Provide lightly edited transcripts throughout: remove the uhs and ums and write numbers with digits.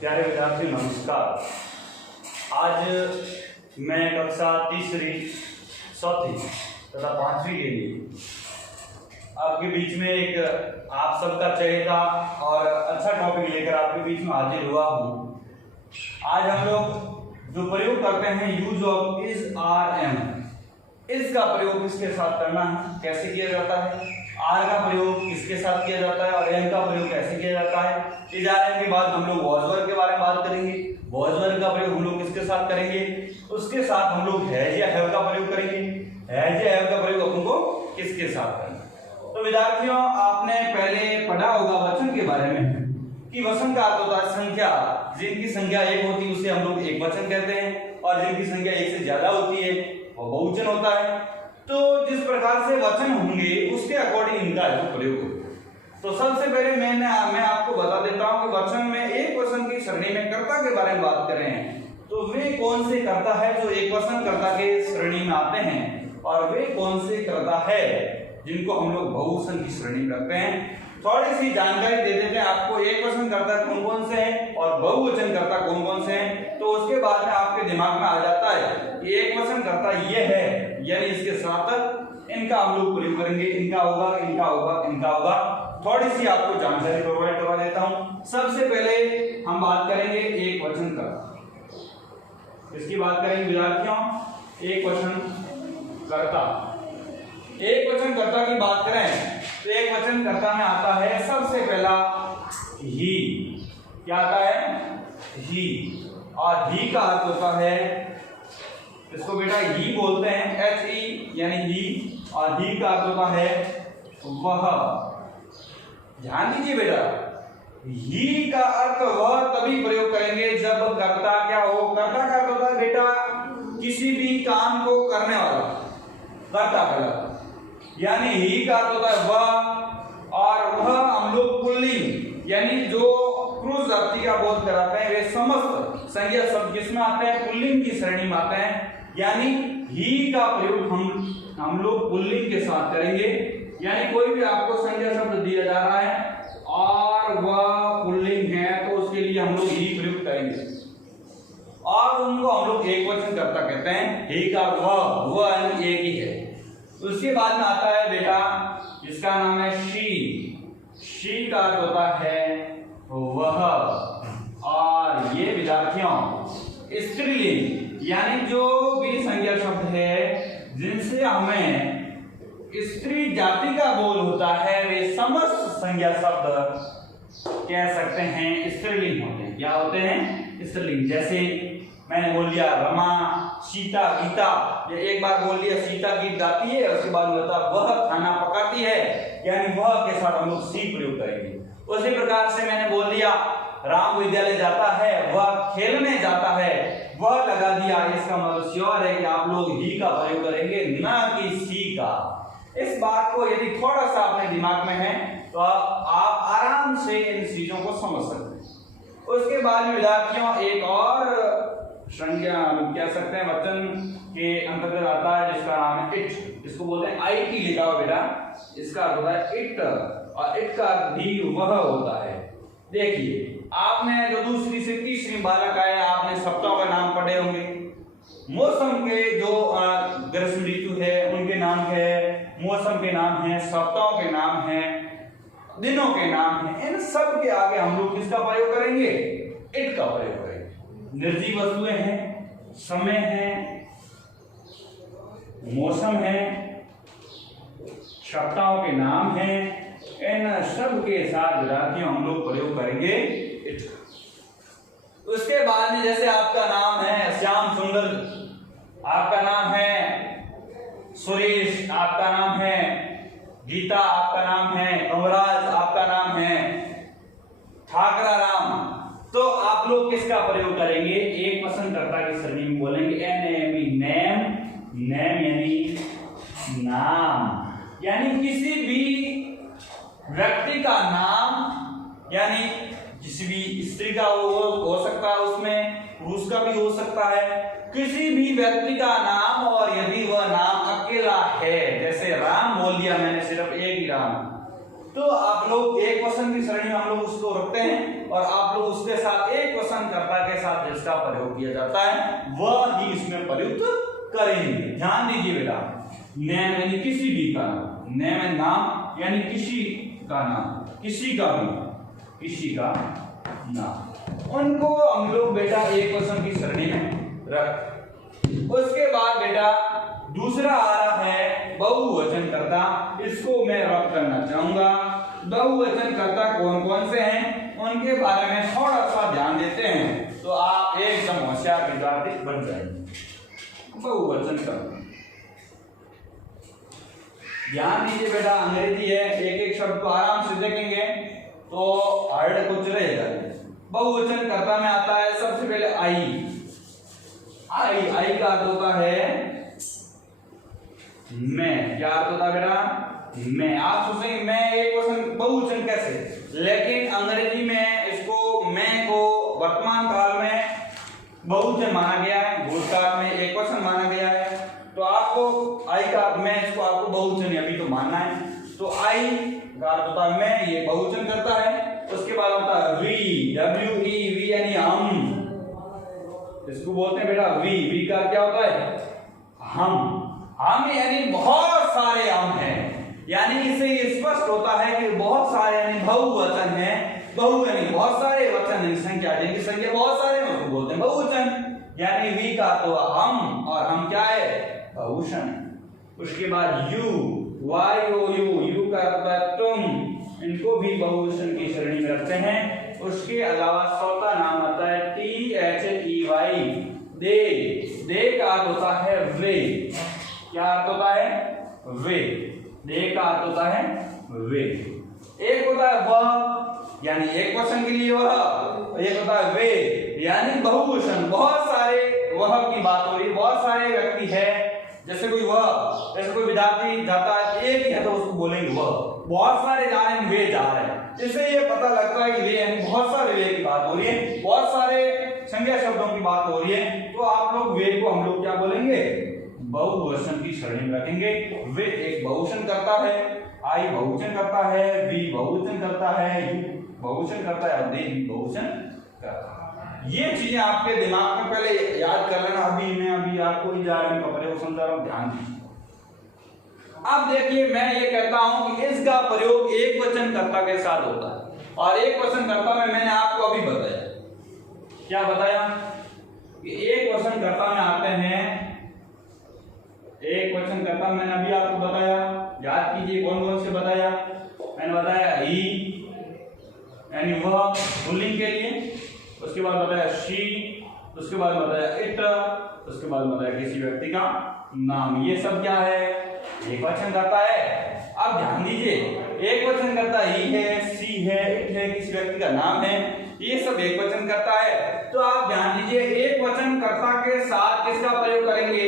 प्यारे विद्यार्थी नमस्कार। आज मैं कक्षा तीसरी, चौथी तथा पांचवी के लिए आपके बीच में एक आप सबका चहेता और अच्छा टॉपिक लेकर आपके बीच में हाजिर हुआ हूँ। आज हम लोग जो प्रयोग करते हैं use of is are am, is का प्रयोग किसके साथ करना है, कैसे किया जाता है, आर का प्रयोग किसके साथ किया जाता है और एम का प्रयोग कैसे किया जाता है। इज आर एम के बाद हम लोग वॉज वर्ब के बारे में बात करेंगे। वॉज वर्ब का प्रयोग हम लोग किसके साथ करेंगे, उसके साथ हम लोग हैज या हैव का प्रयोग करेंगे। हैज या हैव का प्रयोग अपन को किसके साथ करना है। तो विद्यार्थियों, आपने पहले पढ़ा होगा वचन के बारे में कि वचन का अर्थ होता है संख्या। जिनकी संख्या एक होती है उसे हम लोग एक वचन कहते हैं और जिनकी संख्या एक से ज्यादा होती है वो बहुवचन होता है। तो जिस प्रकार से वचन होंगे उसके अकॉर्डिंग इनका जो प्रयोग होगा। तो सबसे पहले मैं आपको बता देता हूं कि वचन में एक वचन की श्रेणी में कर्ता के बारे में बात कर रहे हैं तो वे कौन से कर्ता है जो एक वचन कर्ता के श्रेणी में आते हैं और वे कौन से कर्ता है जिनको हम लोग बहुवचन की श्रेणी में रखते हैं। थोड़ी सी जानकारी दे देते हैं आपको, एक वचन कर्ता कौन कौन से हैं और बहुवचन कर्ता कौन कौन से हैं। तो उसके बाद में आपके दिमाग में आ जाता है कि एक वचन कर्ता ये है, यानी इसके साथ इनका हम लोग प्रयोग करेंगे, इनका होगा, इनका होगा, इनका होगा। थोड़ी सी आपको जानकारी प्रोवाइड करवा देता हूं। सबसे पहले हम बात करेंगे एक वचन कर्ता। इसकी बात करेंगे विद्यार्थियों, एक वचन कर्ता। एक वचन कर्ता की बात करें तो एक वचन कर्ता में आता है सबसे पहला ही। क्या आता है? ही। और ही का अर्थ होता है, इसको बेटा ही बोलते हैं, एच ई यानी ही। और ही का अर्थ होता है वह। ध्यान दीजिए बेटा, ही का अर्थ वह तभी प्रयोग करेंगे जब कर्ता क्या हो। कर्ता का अर्थ होता है बेटा किसी भी काम को करने वाला, कर्ता कहलाता है। यानी ही का अर्थ होता है वह, और वह हम लोग पुल्लिंग यानी जो क्रूज जाति का बोध कराते हैं वे समस्त संज्ञा शब्द किसमें आते हैं, पुल्लिंग की श्रेणी में आते हैं। यानी ही का प्रयोग हम लोग पुल्लिंग के साथ करेंगे। यानी कोई भी आपको संज्ञा शब्द दिया जा रहा है और वह पुल्लिंग है तो उसके लिए हम लोग ही प्रयोग करेंगे और उनको हम लोग एक वचन कर्ता कहते हैं। ही का वह एक ही है। उसके बाद में आता है बेटा इसका नाम है शी। शी का अर्थ होता है वह। और ये विद्यार्थियों स्त्रीलिंग यानी जो भी संज्ञा शब्द है जिनसे हमें स्त्री जाति का बोध होता है वे समस्त संज्ञा शब्द कह सकते हैं स्त्रीलिंग होते हैं। क्या होते हैं? स्त्रीलिंग। जैसे मैंने बोल दिया रमा, सीता, गीता। ये एक बार बोल दिया सीता गीत गाती है, उसके बाद बता वह खाना पकाती है, यानी वह के साथ हम लोग सी प्रयोग करेंगे। उसी प्रकार से मैंने बोल दिया राम विद्यालय जाता है, वह खेलने जाता है, वह लगा दिया। इसका मतलब श्योर है कि आप लोग ही का प्रयोग करेंगे ना कि सी का। इस बात को यदि थोड़ा सा अपने दिमाग में है तो आप आराम से इन चीजों को समझ सकते हैं। उसके बाद में विद्यार्थियों एक और संज्ञा कह सकते हैं वचन के अंतर्गत आता है जिसका नाम है इट। इसको बोलते हैं आई टी लिखा हुआ बेटा, इसका अर्थ होता है इट और इट का अर्थ भी वह होता है। देखिए आपने जो दूसरी से तीसरी बालक आए आपने सप्ताह का नाम पढ़े होंगे। मौसम के जो ग्रीष्म ऋतु है उनके नाम है, मौसम के नाम है, सप्ताहों के नाम है, दिनों के नाम है। इन सब के आगे हम लोग किसका प्रयोग करेंगे? इट का प्रयोग करेंगे। निर्जीव वस्तुएं हैं, समय है, मौसम है, सप्ताहों के नाम है, इन सब के साथ विद्यार्थियों हम लोग प्रयोग करेंगे इट का। उसके बाद में जैसे आपका नाम है श्याम सुंदर, आपका नाम है सुरेश, आपका नाम है गीता, आपका नाम है कमराज, आपका नाम है ठाकरा राम, तो आप लोग किसका प्रयोग करेंगे? एक वचन कर्ता की श्रेणी में बोलेंगे एन-ए-एम-ई, नेम। नेम यानी नाम, यानी किसी भी व्यक्ति का नाम, यानी किसी भी स्त्री का हो सकता है, उसमें पुरुष का भी हो सकता है, किसी भी व्यक्ति का नाम। और यदि वह नाम अकेला है, जैसे राम बोल दिया मैंने, सिर्फ एक ही राम, तो आप लोग एक वचन की श्रेणी में हम लोग उसको रखते हैं और आप लोग उसके साथ एक वचन वचन कर्ता के साथ जिसका प्रयोग किया जाता है वह ही इसमें प्रयुक्त करेंगे। ध्यान दीजिए बेटा, नेम यानी किसी भी का नाम, नेम यानी नाम यानी किसी का नाम, किसी का भी, किसी का नाम, उनको हम लोग बेटा एक वचन की श्रेणी में रख। उसके बाद बेटा दूसरा आ रहा है बहुवचन कर्ता, इसको मैं रख करना चाहूंगा। बहुवचन कर्ता कौन कौन से हैं उनके बारे में थोड़ा सा ध्यान देते हैं तो आप एकदम होशियार विद्यार्थी बन जाएंगे। बहुवचन कर्ता, ध्यान दीजिए बेटा, अंग्रेजी है, एक एक शब्द को आराम से देखेंगे तो हार्ड कुछ रहेगा। बहुवचन कर्ता में आता है सबसे पहले आई। आई का अर्थ होता है मैं। क्या अर्थ होता है बेटा? मैं। आप सोचेंगे मैं एक वचन बहुवचन कैसे, लेकिन अंग्रेजी में इसको मैं को वर्तमान काल में बहुवचन माना गया है, भूतकाल में एक वचन माना गया है। तो आपको आई का, मैं इसको आपको बहुवचन अभी तो मानना है। तो आई का अर्थ होता है मैं, ये बहुवचन करता है। उसके बाद होता है वी, डब्ल्यू ई, वी यानी हम, इसको बोलते हैं बेटा वी। वी का क्या होता है? हम। हम यानी बहुत सारे हम हैं, यानी इससे ये स्पष्ट होता है कि बहुत सारे यानी बहुवचन है। बहु यानी बहुत सारे, वचन यानी संख्या, जिनकी संख्या बहुत सारे हैं उसको बोलते हैं बहुवचन। यानी वी का तो हम, और हम क्या है? बहुवचन। उसके बाद you, Y O U, you का अर्थ तुम, इनको भी बहुवचन की श्रेणी में रखते हैं। उसके अलावा चौथा नाम आता है टी एच ई वाई, दे। दे का अर्थ होता है वे। क्या अर्थ होता है? वे। दे का अर्थ होता है वे। एक होता है वह, यानी एक वचन के लिए वह। एक होता है वे यानी बहुवचन, बहुत सारे वह की बात हो रही है, बहुत सारे व्यक्ति है। जैसे कोई वह, जैसे कोई विद्यार्थी जाता है, एक ही है तो उसको बोलेंगे वह। बहुत सारे जा रहे हैं, वे जा रहे हैं। इससे ये पता लगता है कि वे यानी बहुत सारे वे की बात हो रही है, बहुत सारे संज्ञा शब्दों की बात हो रही है। तो आप लोग वे को हम लोग क्या बोलेंगे? बहुवचन की श्रेणी में रखेंगे। वे एक बहुवचन करता है, आई बहुवचन करता है, वी बहुवचन करता है, यू बहुवचन करता है, और दे भी बहुवचन करता है। ये चीजें आपके दिमाग में पहले याद कर लेना। अभी आपको इजारे का प्रयोग समझा रहा हूं, ध्यान दीजिए। अब देखिए, मैं ये कहता हूं कि इसका प्रयोग एक वचन कर्ता के साथ होता है, और एक वचन कर्ता में मैंने आपको अभी बताया। क्या बताया? कि एक वचन कर्ता में आते हैं, एक वचन कर्ता मैंने अभी आपको बताया, याद कीजिए कौन कौन से बताया। मैंने बताया ही यानी वह पुल्लिंग के लिए, उसके बाद बताया शी, उसके बाद बताया इट, उसके बाद बताया किसी व्यक्ति का नाम। ये सब क्या है? एक वचन करता है। अब ध्यान दीजिए, एक वचन करता ही है, सी है, इट है, किसी व्यक्ति का नाम है, ये सब एक वचन करता है। तो आप ध्यान दीजिए, एक वचन कर्ता के साथ किसका प्रयोग करेंगे?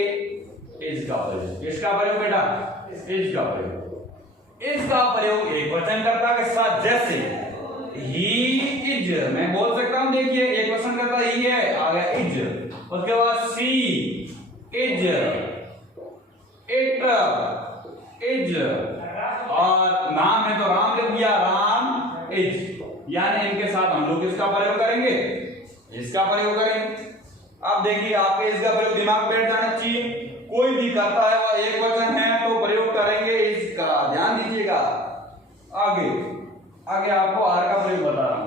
इज का प्रयोग। किसका प्रयोग बेटा? इज का प्रयोग। इज का प्रयोग एक वचन कर्ता के साथ, जैसे ही इज, मैं बोल सकता हूं, देखिए एक वचन करता ही है, आ गया इज। उसके बाद सी इज, इट इज, और नाम है तो राम लिख दिया, राम इज। यानी इनके साथ हम लोग किसका प्रयोग करेंगे? इसका प्रयोग करेंगे। अब देखिए, आपके इसका प्रयोग दिमाग में बैठ जाना चाहिए। कोई भी करता है वह एक वचन है तो प्रयोग करेंगे इसका। ध्यान दीजिएगा। आगे आपको आर का प्रयोग बता रहा हूं।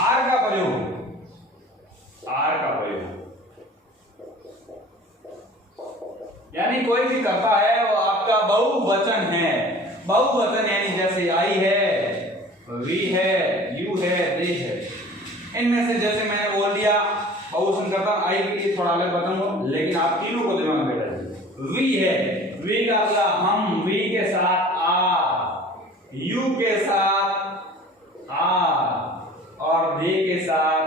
आर का प्रयोग यानी कोई भी करता है वो आपका बहुवचन है। बहुवचन यानी जैसे आई है, वी है, यू है, दे है। इनमें से जैसे मैंने बोल दिया बहुवचन करता, आई के लिए थोड़ा अलग बताऊंगा, लेकिन आप तीनों को दिमाग में बैठा। वी है, वी का मतलब हम, वी के साथ आ, यू के साथ आ, और दे के साथ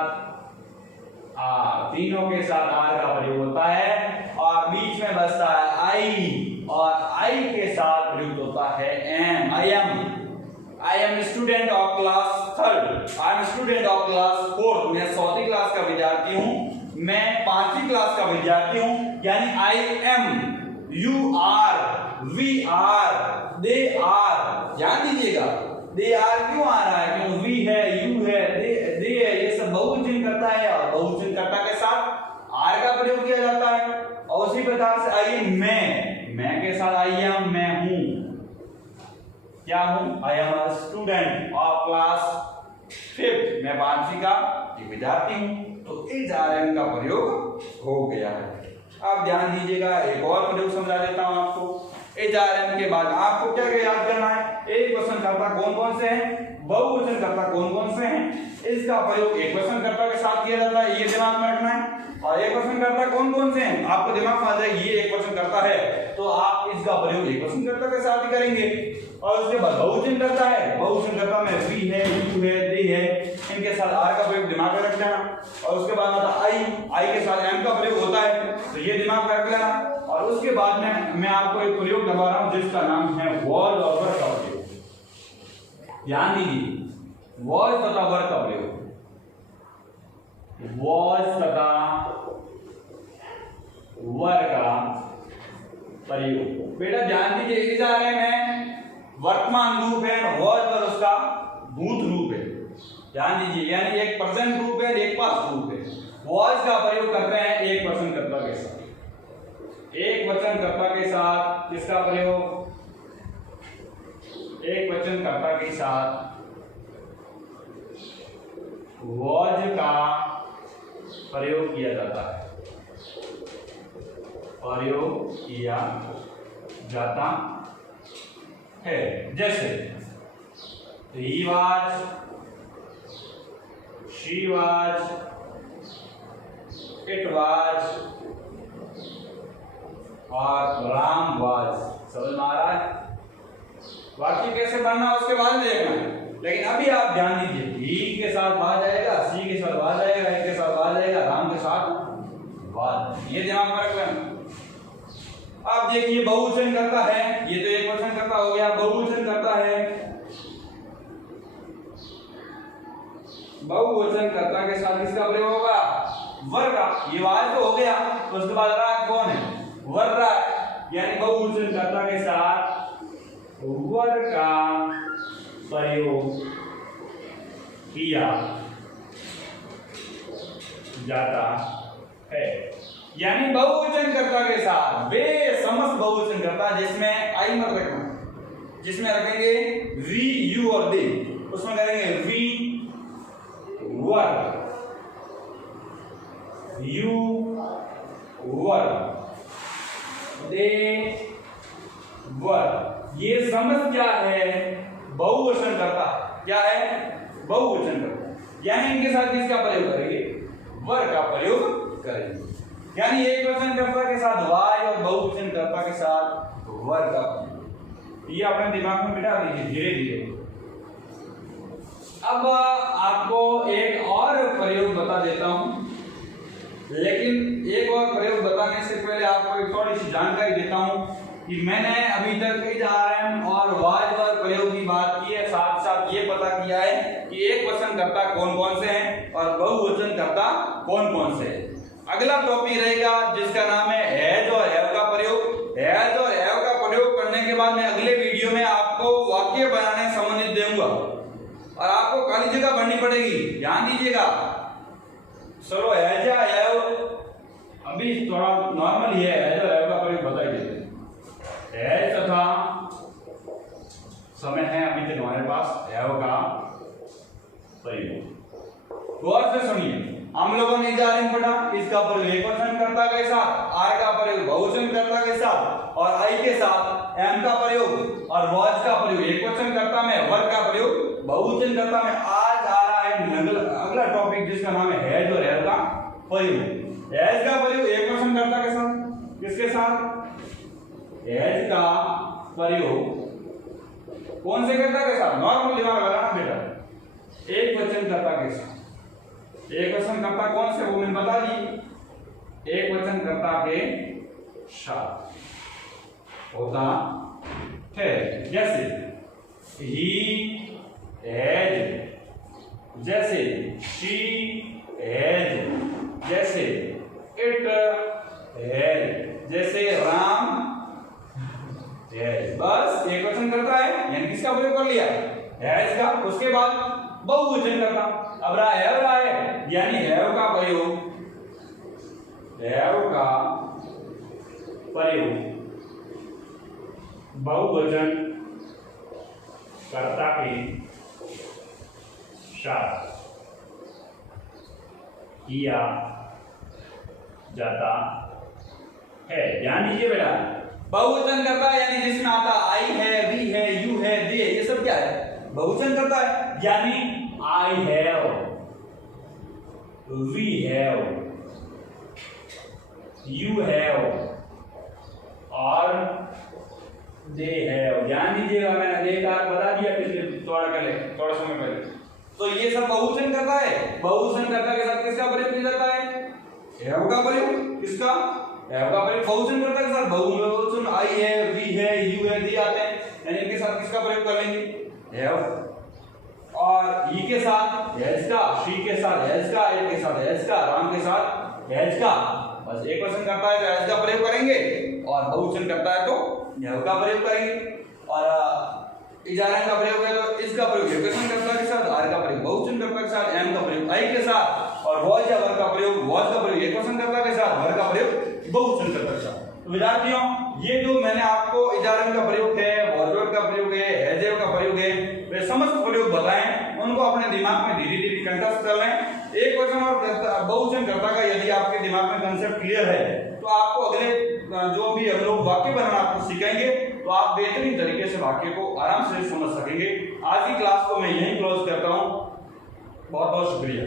आ, तीनों के साथ आर का प्रयोग होता है। और बीच में बसता है आई, और आई के साथ प्रयुक्त होता है am. I am student of class 3rd, I am student of class 4th। मैं 4वीं क्लास का विद्यार्थी हूँ, मैं 5वीं क्लास का विद्यार्थी हूँ। यानी I am, you are, we are, they are. ध्यान दीजिएगा, दे आर क्यों आ रहा है? क्यों वी है, स्टूडेंट ऑफ क्लास 5th, मैं 5वीं का एक विद्यार्थी हूँ। तो इज RM का प्रयोग हो गया है। अब ध्यान दीजिएगा, एक और प्रयोग समझा देता हूँ आपको। इज RM के बाद आपको क्या क्या याद करना है? एक वचन कर्ता कौन कौन से हैं, बहुवचन कर्ता कौन कौन से हैं। इसका प्रयोग एक वचन कर्ता के साथ किया जाता है, ये दिमाग में रखना है। और एक वचन कर्ता कौन कौन से हैं आपको दिमाग में आ जाए, ये एक वचन कर्ता है तो आप इसका प्रयोग एक वचन कर्ता के साथ ही करेंगे। और उसके बाद बहुवचन कर्ता है, बहुवचन कर्ता में वी है, यू है, दे है, इनके साथ आर का प्रयोग दिमाग में रख लेना। और उसके बाद आता आई के साथ एम का प्रयोग होता है, तो ये दिमाग में रख लेना। और उसके बाद में मैं आपको एक प्रयोग करवा रहा हूं जिसका नाम है वॉज और वर का प्रयोग। ध्यान दीजिए, वॉज तथा वर का प्रयोग, वॉज तथा वर का प्रयोग। बेटा ध्यान दीजिए, इज RM में वर्तमान रूप है, वॉज वर उसका भूत रूप है। ध्यान दीजिए, यानी एक प्रेजेंट रूप है, एक पास्ट रूप है। वॉज का प्रयोग करते हैं एक वचन कर्ता के साथ, एक वचन कर्ता के साथ। किसका प्रयोग? एक वचन कर्ता के साथ वॉज का प्रयोग किया जाता है, प्रयोग किया जाता है। जैसे he was, she was, it was और राम was। समझ में आ रहा है? वाक्य कैसे बनना उसके बाद देखना है, लेकिन अभी आप ध्यान दीजिए, ही के साथ बात जाएगा, सी के साथ बात जाएगा, एक के साथ बात जाएगा, राम के साथ बात, ये दिमाग में रख लेना। आप देखिए, बहुवचन करता है, ये तो एक वचन करता हो गया, बहुवचन करता है, बहुवचन कर्ता के साथ किसका प्रयोग होगा? वर का। ये वाज तो हो गया, तो उसके बाद रा कौन है? वर रा, यानी बहुवचन कर्ता के साथ वर का प्रयोग किया जाता है। यानी बहुवचन कर्ता के साथ वे समस्त बहुवचन कर्ता जिसमें आई मत रखना, जिसमें रखेंगे वी, यू और दे, उसमें करेंगे वी वर, यू वर, दे वर। ये समस्त क्या है? बहुवचन कर्ता। क्या है? बहुवचन कर्ता। यानी इनके साथ किसका प्रयोग करेंगे? वर का प्रयोग करेंगे। यानी एक वचन कर्ता के साथ वाय और बहुवचन कर्ता के साथ वर का प्रयोग। ये अपने दिमाग में बिठा दीजिए धीरे धीरे। अब आपको एक और प्रयोग बता देता हूं, लेकिन एक और प्रयोग बताने से पहले आपको एक थोड़ी सी जानकारी देता हूं कि मैंने अभी तक इज RM और वाज वर प्रयोग की बात की है, साथ साथ ये पता किया है कि एक वचन कर्ता कौन कौन से हैं और बहुवचन कर्ता कौन कौन से हैं। अगला टॉपिक रहेगा जिसका नाम है हैज और हैव का प्रयोग। हैज और हैव का प्रयोग करने के बाद मैं अगले वीडियो में आपको वाक्य बनाने संबंधित दूंगा और आपको खाली जगह भरनी पड़ेगी। ध्यान दीजिएगा। चलो हैज या हैव, अभी थोड़ा नॉर्मल ही है, हैज और हैव का प्रयोग बता ही देते हैं। हैज तथा समय है अभी तक हमारे पास हैव का प्रयोग। गौर से सुनिए, हम लोगों ने इज RM पढ़ा, इसका प्रयोग एक वचन कर्ता के साथ, आर का प्रयोग बहुवचन कर्ता के साथ और आई के साथ एम का प्रयोग और वाज का प्रयोग एक वचन कर्ता में, वर का प्रयोग बहुवचन कर्ता में। आज आ रहा है अगला टॉपिक जिसका नाम है हैज और हैव का प्रयोग। हैज का प्रयोग एक वचन कर्ता के साथ, किसके साथ? हैज का प्रयोग कौन से कर्ता के साथ? नॉर्मल दिमाग लगाना बेटा, एक वचन कर्ता के साथ। एक वचन कर्ता कौन से, वो मैंने बता दी, एक वचन कर्ता के साथ होता है। जैसे ही हैज, जैसे शी हैज, जैसे इट हैज, जैसे राम हैज। बस एक वचन करता है, यानी किसका प्रयोग कर लिया? हैज का। उसके बाद बहुवचन करता, अब रहा है, यानी हैव का प्रयोग, हैव का प्रयोग बहुवचन कर्ता के साथ किया जाता है। ध्यान दीजिए बेटा, बहुवचन करता है यानी जिसमें आता आई है, वी है, यू है, दे, ये सब क्या है? बहुवचन करता है। यानी I have, we have, you have और दे हैव। ध्यान दीजिएगा, मैंने देखा बता दिया पिछले थोड़ा समय पहले। तो ये सब बहुवचन करता है। बहुवचन करता के साथ किसका प्रयोग किया जाता है? हैव का प्रयोग। किसका? हैव का प्रयोग बहुवचन करता के साथ। बहुवचन आई है, वी है, यू है, दे आते हैं, यानी इनके साथ किसका प्रयोग कर लेंगे? हैव। और ई के साथ हैज का, शी के साथ हैज का, इट के साथ हैज का, राम के साथ हैज का। बस एक वचन करता है तो हैज का प्रयोग करेंगे और बहुवचन करता है तो हैव का प्रयोग करेंगे। और इजारा का प्रयोग है तो इसका प्रयोग एकवचन करता के साथ, आर का प्रयोग बहुवचन करता के साथ, एम का प्रयोग आई के साथ, और वॉज या वर का प्रयोग, वॉज का प्रयोग एकवचन करता के साथ, वर का प्रयोग बहुवचन करता के साथ। तो विद्यार्थियों, ये जो मैंने आपको इजारन का प्रयोग है, वॉज का प्रयोग है, हैज का प्रयोग है, वे समस्त प्रयोग बताए, उनको अपने दिमाग में धीरे धीरे कंठस्थ कर लें। एक वचन और बहुवचन कर्ता का यदि आपके दिमाग में कंसेप्ट क्लियर है तो आपको अगले जो भी हम लोग वाक्य बनाना आपको सिखाएंगे तो आप बेहतरीन तरीके से वाक्य को आराम से समझ सकेंगे। आज की क्लास को मैं यहीं क्लोज करता हूँ। बहुत बहुत शुक्रिया।